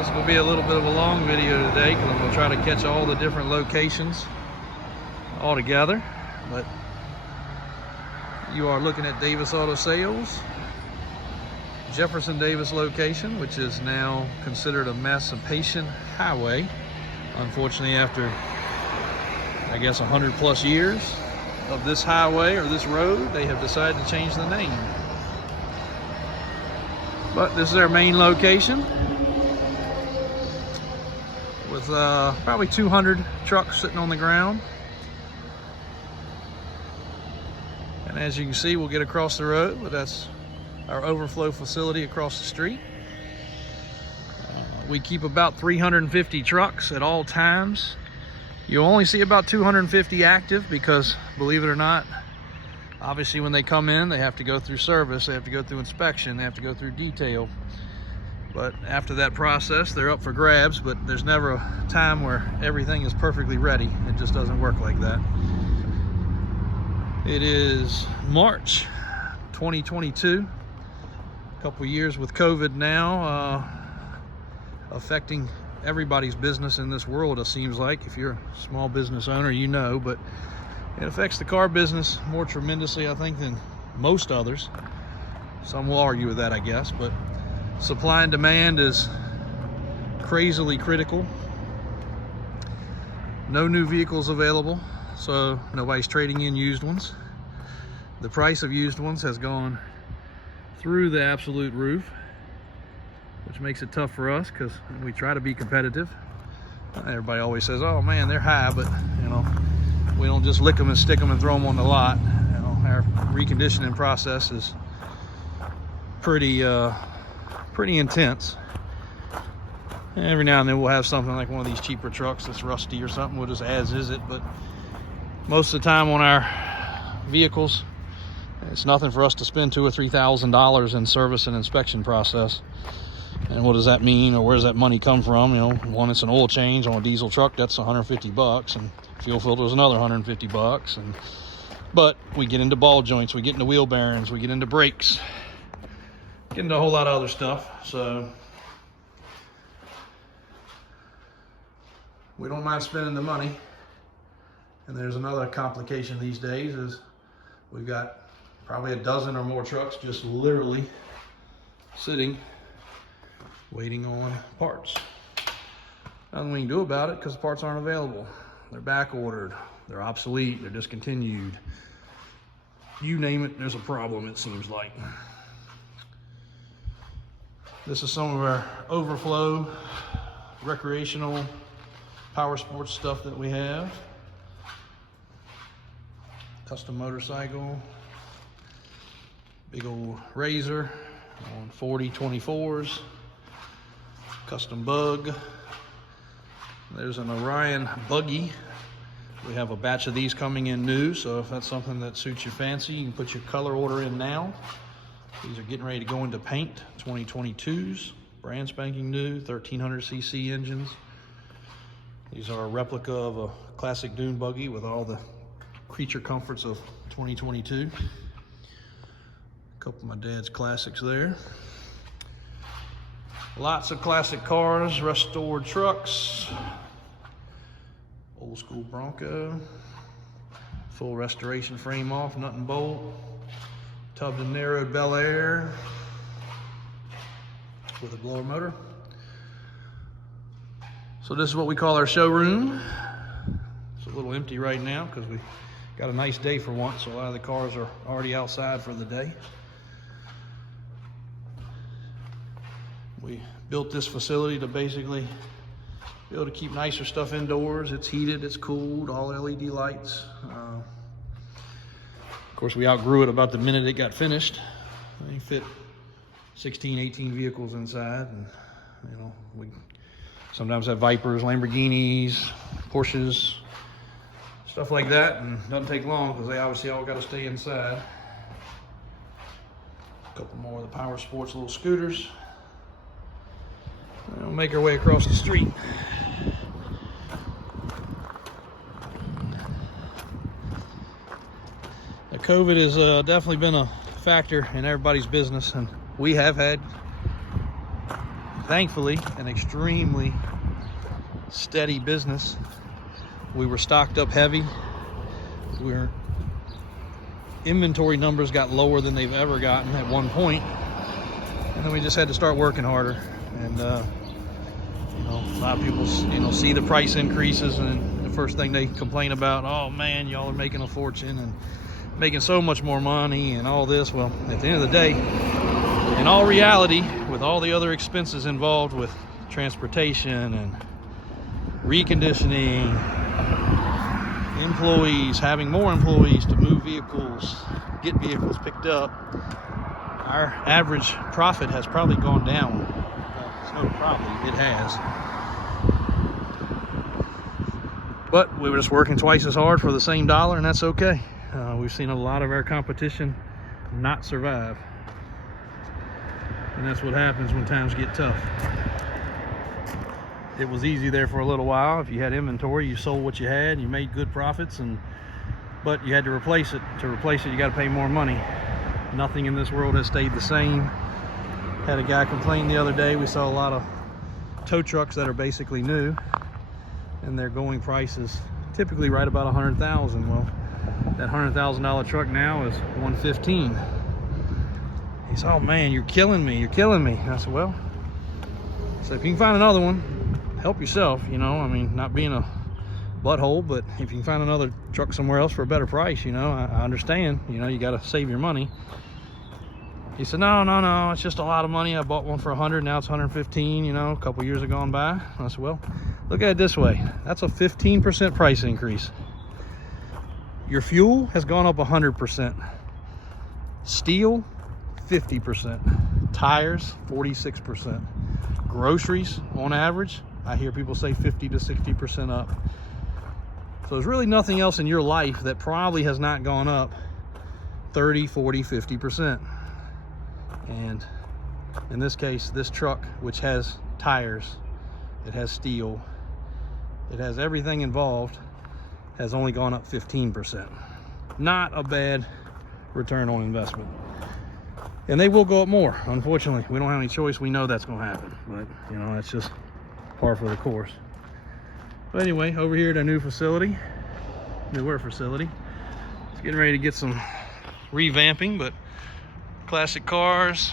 This will be a little bit of a long video today because I'm going to try to catch all the different locations all together. But you are looking at Davis Auto Sales, Jefferson Davis location, which is now considered a Massapation highway. Unfortunately, after I guess 100 plus years of this highway or this road, they have decided to change the name. But this is our main location with probably 200 trucks sitting on the ground. And as you can see, we'll get across the road, but that's our overflow facility across the street. We keep about 350 trucks at all times. You'll only see about 250 active because, believe it or not, obviously when they come in, they have to go through service, they have to go through inspection, they have to go through detail. But after that process, they're up for grabs, but there's never a time where everything is perfectly ready. It just doesn't work like that. It is March 2022. A couple years with COVID now, affecting everybody's business in this world, it seems like. If you're a small business owner, you know, but it affects the car business more tremendously, I think, than most others. Some will argue with that, I guess, but supply and demand is crazily critical. No new vehicles available, so nobody's trading in used ones. The price of used ones has gone through the absolute roof, which makes it tough for us because we try to be competitive. Everybody always says, oh man, they're high, but you know, we don't just lick them and stick them and throw them on the lot. You know, our reconditioning process is pretty intense. And every now and then we'll have something like one of these cheaper trucks that's rusty or something, we'll just as is it. But most of the time on our vehicles, it's nothing for us to spend $2,000 or $3,000 in service and inspection process. And what does that mean, or where does that money come from? You know, one, it's an oil change on a diesel truck, that's 150 bucks, and fuel filter is another 150 bucks. But we get into ball joints, we get into wheel bearings, we get into brakes, get into a whole lot of other stuff. So we don't mind spending the money. And there's another complication these days is we've got probably a dozen or more trucks just literally sitting waiting on parts. Nothing we can do about it because the parts aren't available. They're back ordered, they're obsolete, they're discontinued. You name it, there's a problem, it seems like. This is some of our overflow recreational power sports stuff that we have. Custom motorcycle, big old Razor on 40/24s. Custom bug. There's an Orion buggy. We have a batch of these coming in new, so if that's something that suits your fancy, you can put your color order in now. These are getting ready to go into paint, 2022s, brand spanking new, 1300cc engines. These are a replica of a classic dune buggy with all the creature comforts of 2022. A couple of my dad's classics there. Lots of classic cars, restored trucks, old school Bronco, full restoration frame off, nut and bolt, tubbed and narrowed Bel Air with a blower motor. So this is what we call our showroom. It's a little empty right now because we got a nice day for once, so a lot of the cars are already outside for the day. We built this facility to basically be able to keep nicer stuff indoors. It's heated, it's cooled, all LED lights. Of course, we outgrew it about the minute it got finished. We fit 16, 18 vehicles inside, and you know, we sometimes have Vipers, Lamborghinis, Porsches, stuff like that, and it doesn't take long because they obviously all got to stay inside. A couple more of the power sports little scooters. We'll make our way across the street. COVID has definitely been a factor in everybody's business, and we have had thankfully an extremely steady business. We were stocked up heavy. Inventory numbers got lower than they've ever gotten at one point, and then we just had to start working harder. And you know, a lot of people, you know, see the price increases, and the first thing they complain about, oh man, y'all are making a fortune and making so much more money and all this. Well, at the end of the day, in all reality, with all the other expenses involved with transportation and reconditioning, employees, having more employees to move vehicles, get vehicles picked up, our average profit has probably gone down. It's no probably, it has. But we were just working twice as hard for the same dollar, and that's okay. We've seen a lot of our competition not survive. And that's what happens when times get tough. It was easy there for a little while. If you had inventory, you sold what you had, you made good profits, but you had to replace it. To replace it, you got to pay more money. Nothing in this world has stayed the same. Had a guy complain the other day. We saw a lot of tow trucks that are basically new, and their going price is typically right about $100,000. Well, that $100,000 truck now is $115,000. He said, "Oh man, you're killing me. You're killing me." I said, "Well," so if you can find another one, help yourself, you know. I mean, not being a butthole, but if you can find another truck somewhere else for a better price, you know, I understand, you know, you got to save your money. He said, no, it's just a lot of money. I bought one for 100, now it's 115, you know, a couple years have gone by. I said, well, look at it this way. That's a 15% price increase. Your fuel has gone up 100%. Steel, 50%. Tires, 46%. Groceries, on average, I hear people say 50 to 60% up. So there's really nothing else in your life that probably has not gone up 30, 40, 50%. And in this case, this truck, which has tires, it has steel, it has everything involved, has only gone up 15%. Not a bad return on investment. And they will go up more. Unfortunately, we don't have any choice. We know that's going to happen, but you know, that's just par for the course. But anyway, over here at our newer facility, it's getting ready to get some revamping, but classic cars,